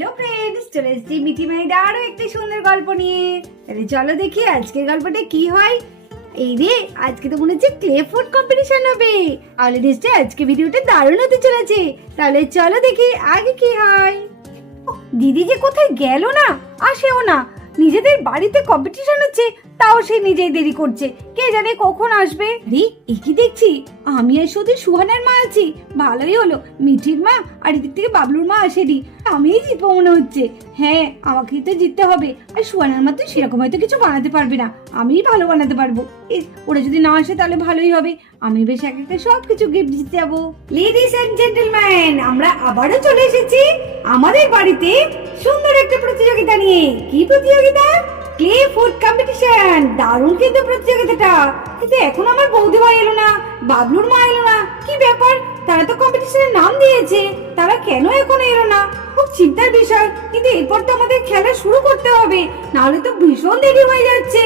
Hello friends, চলে এসেছি মিঠি মাইদা আরো একটি সুন্দর গল্প নিয়ে। তাহলে চলো দেখি আজকের গল্পটা কি হয়। এই রে, আজকে তো মনে হচ্ছে ক্লে ফুড কম্পিটিশন হবে। তাহলে নিশ্চয়ই আজকে ভিডিওটা দারুণ হতে চলেছে। তাহলে চলো দেখি আগে কি হয়। দিদি যে কোথায় গেল না, আসেও না। নিজেদের বাড়িতে কম্পিটিশন হচ্ছে, তাও সে নিজেই দেরি করছে। কে জানে কখন আসবে। রে, কি দেখছি, আমি আর শুধু সুহানার মা আছি। ভালোই হলো, মিঠির মা আর এদিক থেকে বাবলুর মা আসেনি। আমিই জিতবো মনে হচ্ছে। হ্যাঁ, আমাকেই তো জিততে হবে। আর সুহানার মা তো সেরকম হয়তো কিছু বানাতে পারবে না, আমিই ভালো বানাতে পারবো। ওরা যদি না আসে তাহলে ভালোই হবে। আমি বেশ এক একটা সবকিছু গিফট দিতে যাবো। লেডিস এন্ড জেন্টলম্যান, আমরা আবারও চলে এসেছি আমাদের বাড়িতে সুন্দর একটা প্রতিযোগিতা নিয়ে। কি প্রতিযোগিতা? Clay food competition. দারুণ কিন্তু প্রতিযোগিতাটা। কিন্তু এখন আমার বৌদি ভাই এলো না, বাবলুর মা এলো না। কি ব্যাপার? তারা তো কম্পিটিশনের নাম দিয়েছে, তারা কেন এখন এলো না? খুব চিন্তার বিষয়। কিন্তু এরপর তো আমাদের খেলা শুরু করতে হবে, নাহলে তো ভীষণ দেরি হয়ে যাচ্ছে।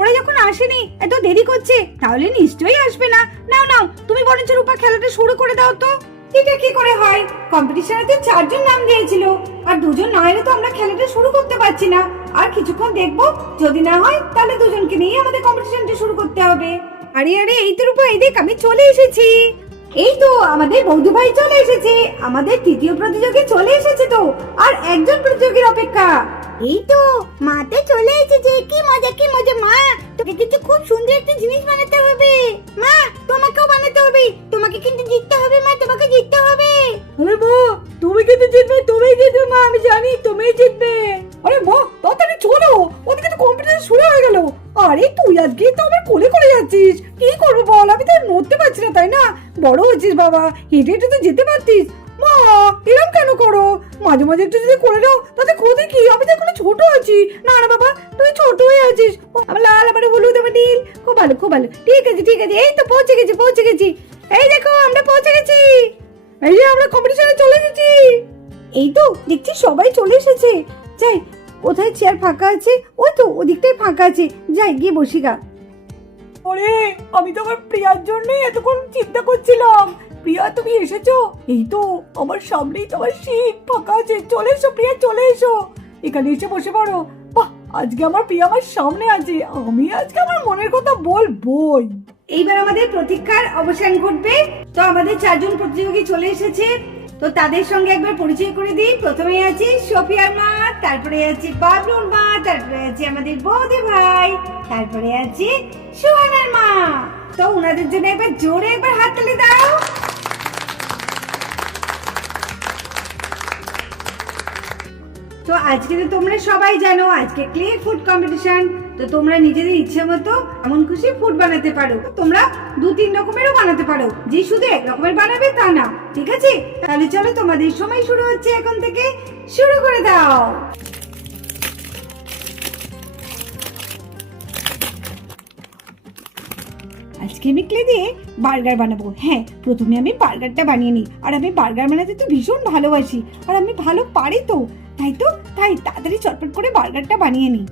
ওরা যখন আসেনি, এত দেরি করছে, তাহলে নিশ্চয়ই আসবে না। নাও নাও, তুমি বরঞ্চ রূপা খেলাটা শুরু করে দাও তো। এটা কি করে হয়? কম্পিটিশনে তো 4 জন নাম দিয়েছিল, আর 2 জন না এলে তো আমরা খেলাটা শুরু করতে পারছি না। আর কিছুক্ষণ দেখবো, যদি না হয় তাহলে 2 জনকে নিয়ে আমাদের কম্পিটিশনটা শুরু করতে হবে। আরে আরে, এই তো রূপা, এই দেখ আমি চলে এসেছি। এই তো আমাদের বৌদি ভাই চলে এসেছে। আমাদের তৃতীয় প্রতিযোগী চলে এসেছে তো, আর একজন প্রতিযোগীর অপেক্ষা। এই তো মাতে চলে এসেছে। কি মজা কি মজা। মা, তোকে কিন্তু খুব সুন্দর একটা জিনিস বানাতে হবে। মা, তোমাকেও বানাতে হবে। তোমাকে কিন্তু জিততে হবে মা, তোমাকে জিততে হবে। আরে মা, তুমি কিন্তু জিতবে, তুমিই জিতবে মা, আমি জানি তুমিই জিতবে। আরে মা, তাড়াতাড়ি চলো, ওদিকে তো কম্পিটিশন শুরু হয়ে গেল। আরে তুই আজকে তো আমার কোলে করে যাচ্ছিস, কি করবো বল? আমি তো নড়তে পারছি না, তাই না? বড় হয়েছিস বাবা, হেঁটে হেঁটে তো যেতে পারতিস। মা, এরকম কেন করো? মাঝে মাঝে একটু যদি করে দাও তাতে ক্ষতি কি? আমি তো এখনো ছোট আছি। না না বাবা, তুই ছোট হয়ে আছিস। আমার লাল, আমার হলুদ, আমার নীল। খুব ভালো খুব ভালো। ঠিক আছে ঠিক আছে, এই তো পৌঁছে গেছি পৌঁছে গেছি। এই দেখো আমরা পৌঁছে গেছি। এই যে আমরা কম্পিটিশনে চলে এসেছি। এই তো দেখছি সবাই চলে এসেছে। যাই, কোথায় চেয়ার ফাঁকা আছে? ওই তো ওদিকটাই ফাঁকা আছে, যাই গিয়ে বসি গা। ওরে, আমি তো আমার প্রিয়ার জন্যই এতক্ষণ চিন্তা করছিলাম। প্রিয়া, তুমি এসেছো? এই তো আমার সামনেই তোমার সিট ফাঁকা আছে। চলে এসো প্রিয়া, চলে এসো, এখানে এসে বসে পড়ো। বাহ, আজকে আমার প্রিয়া আমার সামনে আছে, আমি আজকে আমার মনের কথা বলবোই। এইবার আমাদের প্রতীক্ষার অবসান ঘটবে। তো আমাদের 4 জন প্রতিযোগী চলে এসেছে, তো তাদের সঙ্গে একবার পরিচয় করে দিই। প্রথমে আছে সোফিয়ার মা, তারপরে আছে বাবলুর মা, তারপরে আছে আমাদের বৌদি ভাই, তারপরে আছে সুহানার মা। তো ওনাদের জন্য একবার জোরে একবার হাততালি দাও। তো আজকে তো তোমরা সবাই জানো আজকে ক্লে ফুড কম্পিটিশন। তো তোমরা নিজেদের ইচ্ছে মতো এমন খুশি ফুড বানাতে পারো। তোমরা 2-3 রকমেরও বানাতে পারো, যে শুধু এক রকমের বানাবে তা না। ঠিক আছে, তাহলে চলো তোমাদের সময় শুরু হচ্ছে এখন থেকে, শুরু করে দাও। আজকে আমি ক্লে দিয়ে বার্গার বানাবো। হ্যাঁ, প্রথমে আমি বার্গারটা বানিয়ে নিই। আর আমি বার্গার বানাতে তো ভীষণ ভালোবাসি, আর আমি ভালো পারি তো, তাই তাড়াতাড়ি চটপট করে বার্গারটা বানিয়ে নিই।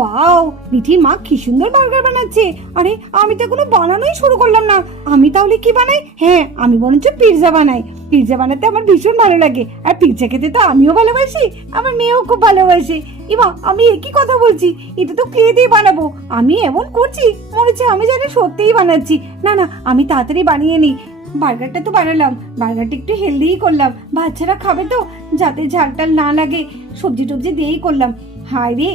ওয়াও, মিঠির মা কি সুন্দর বার্গার বানাচ্ছে। আরে আমি তো এখনো বানানোই শুরু করলাম না। আমি তাহলে কি বানাই? হ্যাঁ, আমি বরঞ্চ পিৎজা বানাই। পিৎজা বানাতে আমার ভীষণ ভালো লাগে, আর পিৎজা খেতে তো আমিও ভালোবাসি, আমার মেয়েও খুব ভালোবাসে। এমা, আমি একই কথা বলছি, এটা তো ক্লে দিয়ে বানাবো। আমি এমন করছি মনে হচ্ছে আমি জানি সত্যিই বানাচ্ছি। না না, আমি তাড়াতাড়ি বানিয়ে নিই। বার্গারটা তো বানালাম, বার্গারটা একটু হেলদিই করলাম, বাচ্চারা খাবে তো, যাতে ঝালটাল না লাগে, সবজি টবজি দিয়েই করলাম। হায় রে,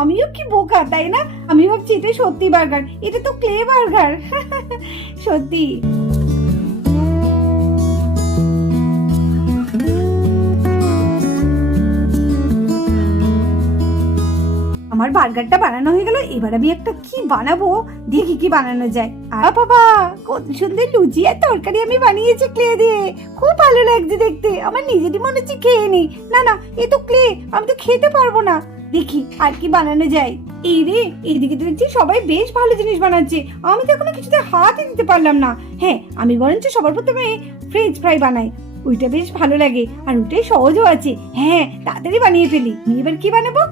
আমিও কি বোকা তাই না? আমি ভাবছি এটা সত্যি বার্গার, এটা তো ক্লে বার্গার। সত্যি। আমার বার্গারটা বানানো হয়ে গেল, এবার আমি একটা কি বানাবো, দেখি কি বানানো যায়। বাবা, কত সুন্দর লুচি আর তরকারি আমি বানিয়েছি ক্লে দিয়ে, খুব ভালো লাগছে দেখতে। আমার নিজেরই মনে হচ্ছে খেয়ে নিই। না না, এ তো ক্লে, আমি তো খেতে পারবো না। দেখি আর কি বানানো যায়। এই রে, এইদিকে তো দেখছি সবাই বেশ ভালো জিনিস বানাচ্ছে, আমি তো এখনো কিছুতে হাতই দিতে পারলাম না। হ্যাঁ, আমি বরঞ্চ সবার প্রথমে ফ্রেঞ্চ ফ্রাই বানাই, ওইটা বেশ ভালো লাগে আর ওইটাই সহজও আছে। হ্যাঁ, তাড়াতাড়ি বানিয়ে ফেলি। এবার কি বানাবো?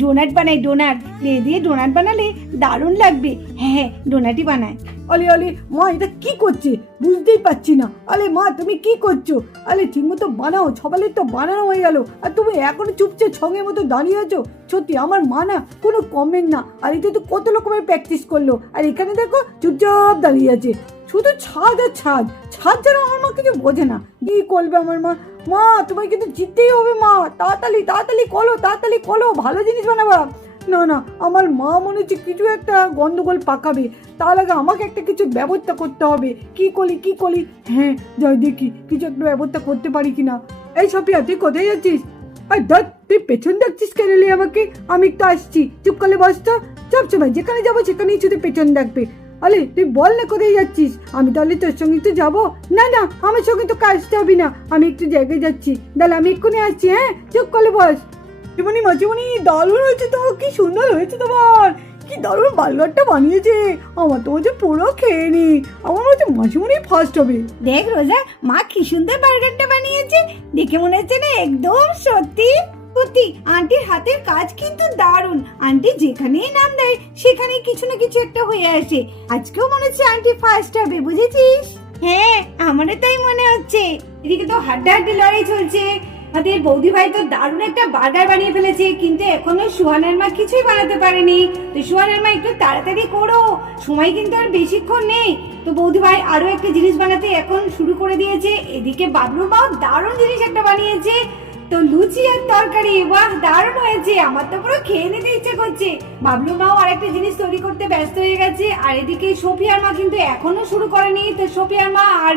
ডোনাট বানাই। ডোনাট ক্লে দিয়ে ডোনাট বানালে দারুণ লাগবে। হ্যাঁ, ডোনাটই বানায়। আলে আলে মা, এটা কি করছে বুঝতেই পারছি না। আলে মা, তুমি কি করছো? আলে ঠিক মতো বানাও, সকালের তো বানানো হয়ে গেল আর তুমি এখনো চুপচাপ ছঙের মতো দাঁড়িয়ে আছো। সত্যি আমার মা না কোনো কমেন্ট না। আর এটা তো কত রকমের প্র্যাকটিস করলো, আর এখানে দেখো চুপচাপ দাঁড়িয়ে আছে, শুধু ছাদ আর ছাদ। ছাদ যেন আমার মা কিছু বোঝে না। কি করবে আমার মা? মা, তোমায় কিন্তু জিততেই হবে মা, তাড়াতাড়ি তাড়াতাড়ি করো, তাড়াতাড়ি করো, ভালো জিনিস বানাবা। না না, আমার মা মনে হচ্ছে কিছু একটা গন্ডগোল পাকাবে, তার আগে আমাকে একটা কিছু ব্যবস্থা করতে হবে। কি করি? হ্যাঁ, যাই দেখি কিছু একটা ব্যবস্থা করতে পারি কিনা। এই সপিয়া, তুই কোথায় যাচ্ছিস? আর ধর, তুই পেছন ডাকছিস কেন রে আমাকে? আমি একটু আসছি, চুপ করে বস তো। সবসময় যেখানে যাবো সেখানেই শুধু পেছন ডাকবে। আরে তুই বল না কোথায় যাচ্ছিস, আমি তাহলে তোর সঙ্গে একটু যাবো। না না, আমার সঙ্গে তো কাজটা হবে না, আমি একটু জায়গায় যাচ্ছি, দাঁড়া আমি এক্ষুনি আসছি। হ্যাঁ, চুপ করে বস। মাসিমণি, মাসিমণি, দারুণ হয়েছে তো, কি সুন্দর হয়েছে তোমার, কি দারুণ বার্গারটা বানিয়েছে। আমার তো হচ্ছে পুরো খেয়ে নি, আমার হচ্ছে মাসিমণি ফার্স্ট হবে। দেখ রোজা, মা কি সুন্দর বার্গারটা বানিয়েছে, দেখে মনে হচ্ছে না একদম সত্যি সত্যি। আন্টির হাতের কাজ কিন্তু দারুণ, আন্টি যেখানেই নাম দেয় সেখানেই কিছু না কিছু একটা হয়ে আসে। আজকেও মনে হচ্ছে আন্টি ফার্স্ট হবে, বুঝেছিস? হ্যাঁ, আমারও তাই মনে হচ্ছে। এদিকে তো হাড্ডাহাড্ডি লড়াই চলছে। আমাদের বৌদি ভাই তো দারুণ একটা বার্গার বানিয়ে ফেলেছে, কিন্তু এখনো সুহানের মা কিছুই বানাতে পারেনি। তো সুহানের মা একটু তাড়াতাড়ি করো, সময় কিন্তু আর বেশিক্ষণ নেই। তো বৌদি ভাই আরো একটা জিনিস বানাতে এখন শুরু করে দিয়েছে। এদিকে বাবলুর মাও দারুণ জিনিস একটা বানিয়েছে, তো লুচি আর তরকারি, বাহ দারুণ হয়েছে, আমার তো পুরো খেয়ে নিতে ইচ্ছে করছে। বাবলুর মাও আরেকটা জিনিস তৈরি করতে ব্যস্ত হয়ে গেছে। আর এদিকে সোফিয়ার মা কিন্তু এখনো শুরু করেনি। তো সোফিয়ার মা আর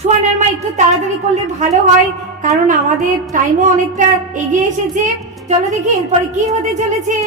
সুহানের মা একটু তাড়াতাড়ি করলে ভালো হয়, কারণ আমাদের টাইমও অনেকটা এগিয়ে এসেছে। চলো দেখি এরপরে কি হতে চলেছে।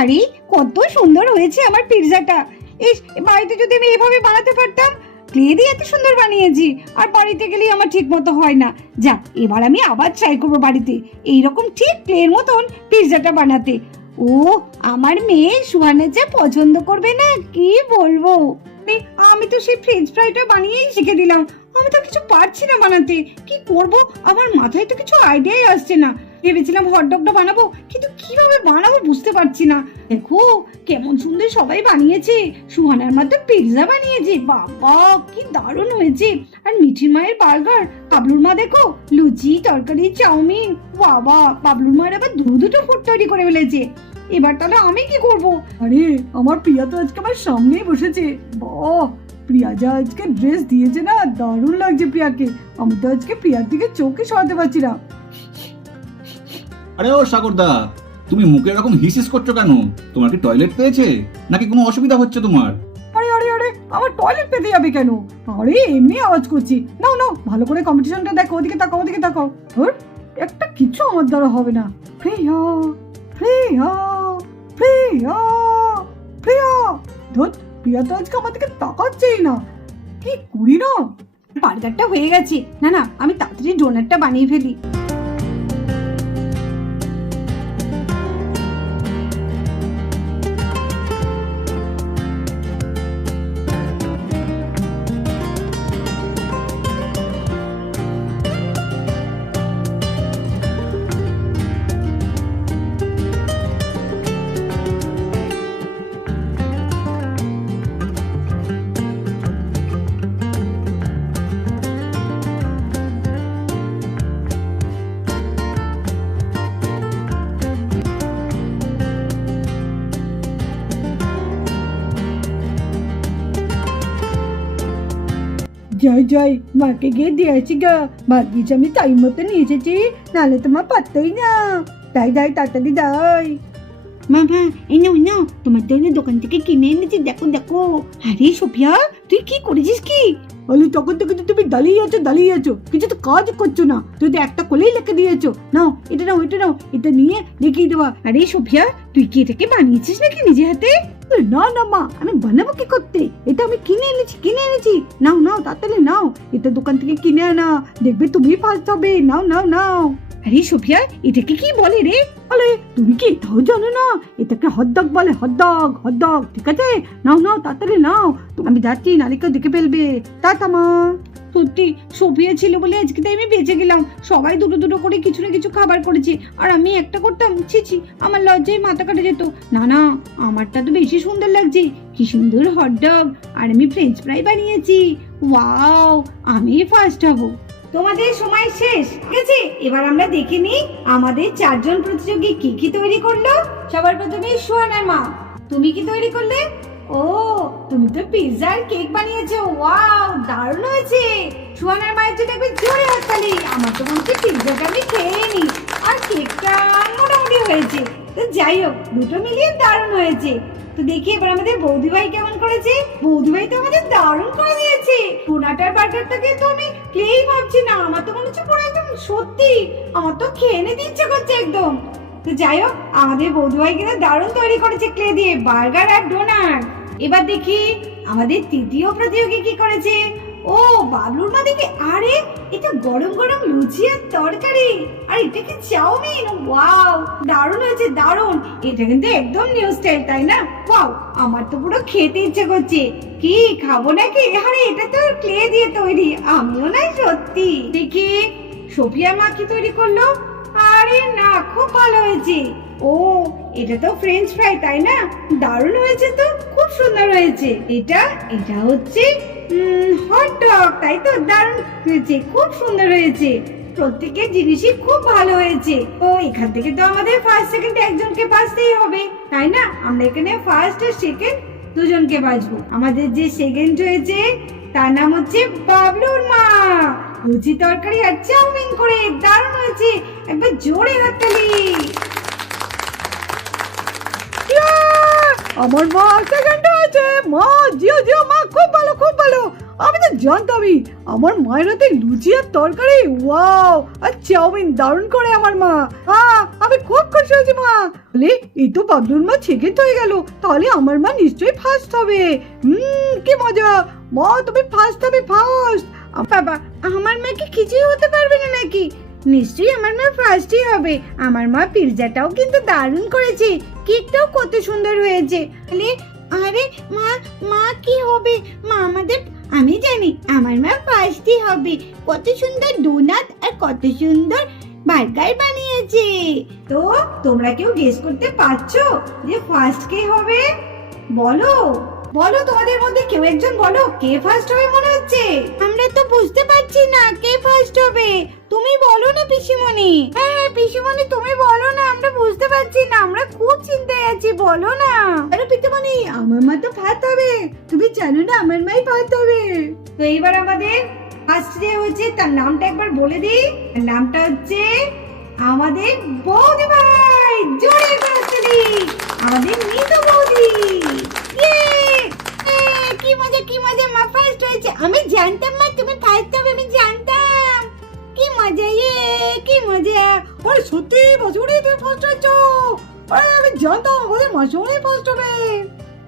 আরে কত সুন্দর হয়েছে আমার পিৎজাটা। ইস, বাড়িতে যদি আমি এভাবে বানাতে পারতাম। ক্লে দিয়ে এত সুন্দর বানিয়েছি, আর বাড়িতে গেলেই আমার ঠিক মতো হয় না। যা, এবার আমি আবার ট্রাই করবো বাড়িতে এইরকম ঠিক ক্লের মতন পিৎজাটা বানাতে। ও, আমার মেয়ে সুহানের যা পছন্দ করবে না, কি বলবো। আমি তো সেই ফ্রেঞ্চ ফ্রাইটা বানিয়েই শিখে দিলাম, আমি তো কিছু পারছি না বানাতে। কি করব, আমার মাথায় তো কিছু আইডিয়াই আসছে না। ভেবেছিলাম হটডগটা বানাবো, কিন্তু কিভাবে বানাবো বুঝতে পারছি না। দেখো কেমন সুন্দর সবাই বানিয়েছে, সুহানার মা তো পিৎজা বানিয়েছে, বাবা কি দারুণ হয়েছে। আর মিঠির মায়ের বার্গার, বাবলুর মা দেখো লুচি তরকারি চাউমিন, বাবা বাবলুর মায়ের আবার দুটো ফুড তৈরি করে ফেলেছে। এবার তাহলে আমি কি করব? আরে আমার প্রিয়া তো আজকে আমার সামনেই বসেছে। বাহ, প্রিয়া যা আজকে ড্রেস দিয়েছে না, দারুণ লাগছে প্রিয়াকে। আমি তো আজকে প্রিয়ার দিকে চোখে সরাতে পারছি না। আরে ও সাগরদা, তুমি মুখে এরকম হিসিস করছো কেন? তোমার কি টয়লেট পেয়েছে নাকি কোনো অসুবিধা হচ্ছে তোমার? আরে আরে আরে, আমার টয়লেট পেতে যাবে কেন? আরে এমনি আওয়াজ করছি। নাও নাও, ভালো করে কম্পিটিশনটা দেখো, ওদিকে তাকাও, ওদিকে তাকাও। ধর, একটা কিছু আমার দ্বারা হবে না। প্রিয়া প্রিয়া প্রিয়া প্রিয়া, ধর, প্রিয়া তো আজকে আমার দিকে তাকাচ্ছেই না, কি করি না। বার্গারটা হয়ে গেছে, না না আমি তাড়াতাড়ি ডোনাটটা বানিয়ে ফেলি। যাই যাই, মাকে গিয়ে দিয়েছি গা, ভাগ্যিস আমি টাইম মতো নিয়ে এসেছি, নাহলে তোমার পারতেই না। তাই তাই তাড়াতাড়ি দাই। মা এই নাও তোমার জন্য দোকান থেকে কিনে এনেছি, দেখো দেখো। আরে সোফিয়া, তুই কি করেছিস কি? বলি তখন থেকে তো তুমি দাঁড়িয়ে আছো, কিছু তো কাজ করছো না, তুই তো একটা কোলেই লিখে দিয়েছো। নাও এটা নাও, এটা নাও, এটা নিয়ে দেখিয়ে দেওয়া। আরে সোফিয়া, তুই কি এটাকে বানিয়েছিস নাকি নিজে হাতে? না না মা, আমি বানাবো কি করতে, এটা আমি কিনে এনেছি। নাও নাও তাড়াতাড়ি নাও, এটা দোকান থেকে কিনে আনা, দেখবে তুমি ফার্স্ট হবে। নাও নাও নাও। আরে সোফিয়া, এটাকে কি বলে রে? আরে তুমি কি এটাও জানো না? এটাকে হটডগ বলে, হটডগ। ঠিক আছে, নাও নাও তাড়াতাড়ি নাও, আমি যাচ্ছি, নালিকা দেখে ফেলবে। টাটা মা। সত্যি সোফিয়া ছিল বলে আজকে তাই আমি বেঁচে গেলাম। সবাই দুটো দুটো করে কিছু না কিছু খাবার করেছে, আর আমি একটা করতাম। ছি, আমার লজ্জায় মাথা কাটা যেত। না না, আমারটা তো বেশি সুন্দর লাগছে, কি সুন্দর হটডগ, আর আমি ফ্রেঞ্চ ফ্রাই বানিয়েছি। ওয়াও, আমি ফার্স্ট হব। তোমাদের সময় শেষ, ঠিক আছে? এবার আমরা দেখে নিই আমাদের 4 জন প্রতিযোগী কি কি তৈরি করলো। সবার প্রথমে সোহানার মা, তুমি কি তৈরি করলে? ও, তুমি তো পিৎজা আর কেক বানিয়েছো। ওয়াও, দারুণ হয়েছে। সোহানার মায়ের জন্য একবার জোরে হাততালি। আমার তো মনে হচ্ছে পিৎজাটা আমি খেয়ে নি, আর কেকটা মোটামুটি হয়েছে। তো যাই হোক, দুটো মিলিয়ে দারুণ হয়েছে। তো দেখি এবার আমাদের বৌদি ভাই কেমন করেছে। বৌদি ভাই তো আমাদের দারুণ করে দিয়েছে। ডোনাটার বার্গারটাকে তো আমি খেয়েই ভাবছি না, আমার তো মনে হচ্ছে পুরো একদম সত্যি, আমার তো খেয়ে নিতে ইচ্ছে করছে একদম। তো যাই হোক, আমাদের বৌদি ভাই কিন্তু দারুণ তৈরি করেছে ক্লে দিয়ে বার্গার আর ডোনাট। এবার দেখি আমাদের তৃতীয় প্রতিযোগী কি করেছে। ও, বাবলুর মা দেখে, আরে এটা গরম গরম লুচি আর তরকারি, আর এটা কি চাউমিন। ওয়াও, দারুণ হয়েছে, দারুণ। এটা কিন্তু একদম নিউ স্টাইল, তাই না? ওয়াও, আমার তো পুরো খেতে ইচ্ছে করছে। কি খাবো নাকি? আরে এটা তো ক্লে দিয়ে তৈরি, আমিও না সত্যি। দেখি সোফিয়া মা কি তৈরি করলো। আরে না, খুব ভালো হয়েছে। ও, এটা তো ফ্রেঞ্চ ফ্রাই, তাই না? দারুণ হয়েছে তো, খুব সুন্দর হয়েছে। এটা হচ্ছে হটডগ, তাই তো? দারুণ হয়েছে, খুব সুন্দর হয়েছে। প্রত্যেকের জিনিসই খুব ভালো হয়েছে। তো এখান থেকে তো আমাদের ফার্স্ট সেকেন্ড একজনকে বাঁচতেই হবে, তাই না? আমরা এখানে ফার্স্ট আর সেকেন্ড দুজনকে বাঁচবো। আমাদের যে সেকেন্ড হয়েছে তার নাম হচ্ছে বাবলুর মা, লুচি তরকারি আর চাউমিন করে। দারুণ হয়েছে, একবার জোরে হাততালি। আমার মা সেকেন্ড হয়েছে। মা জিও মা, খুব ভালো। আমি তো জানতামই আমার মায়ের হাতে লুচি আর তরকারি, ওয়াও, আর চাউমিন দারুণ করে আমার মা। আমি খুব খুশি হয়েছি মা। বলে এই তো বাবলুর মা সেকেন্ড হয়ে গেল, তাহলে আমার মা নিশ্চয়ই ফার্স্ট হবে। কি মজা, মা তুমি ফার্স্ট হবে, ফার্স্ট। বাবা, আমার মা কি কিছুই হতে পারবে না নাকি? নিশ্চয়ই আমার মা ফার্স্টই হবে। আমার মা পিৎজাটাও কিন্তু দারুণ করেছে, কেকটাও কত সুন্দর হয়েছে। আরে মা কি হবে? মা আমাদের, আমি জানি আমার মা ফার্স্টই হবে। কত সুন্দর ডোনাট আর কত সুন্দর বার্গার বানিয়েছে। তো তোমরা কেউ গেস করতে পারছো যে ফার্স্ট কে হবে? বলো, তোমাদের মধ্যে কেউ একজন বলো, কে ফার্স্ট হবে মনে হচ্ছে? আমরা তো বুঝতে পারছি না কে ফার্স্ট হবে। তুমি বলো না পিসিমণি। হ্যাঁ পিসিমণি, তুমি বলো না, আমরা বুঝতে পারছি না, আমরা খুব চিন্তায় আছি, বলো না। আরে পিসিমণি, আমার মা তো ফার্স্ট হবে, তুমি জানো না আমার মাই ফার্স্ট হবে। তো এইবার আমাদের ফার্স্ট যে হয়েছে তার নামটা একবার বলে দিই। নামটা হচ্ছে আমাদের বৌদি ভাই। জোরে করতে দিই, আমাদের মিতু বৌদি। কি মজা কি মজা, মা ফার্স্ট হয়েছে। আমি জানতাম মা তুমি ফার্স্ট হবে, আমি জানতাম। কি মজা, কি মজা। আরে সত্যি মাসুমণি তুমি ফার্স্ট হয়েছো। আরে আমি জানতাম আমাদের মাসুমণি ফার্স্ট হবে।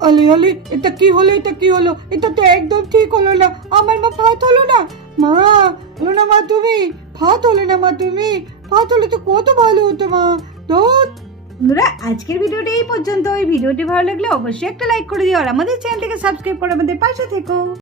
আলে আলে এটা কি হলো, এটা কি হলো? এটা তো একদম ঠিক হলো না। আমার মা ফার্স্ট হলো না। মা হলো না মা, তুমি ফার্স্ট হলে না মা, তুমি ফার্স্ট হলে তো কত ভালো হতো মা। তো বন্ধুরা আজকের ভিডিওটা এই পর্যন্ত। এই ভিডিওটি ভালো লাগলে অবশ্যই একটা লাইক করে দিও আর আমাদের চ্যানেলটিকে সাবস্ক্রাইব করে আমাদের পাশে থেকো।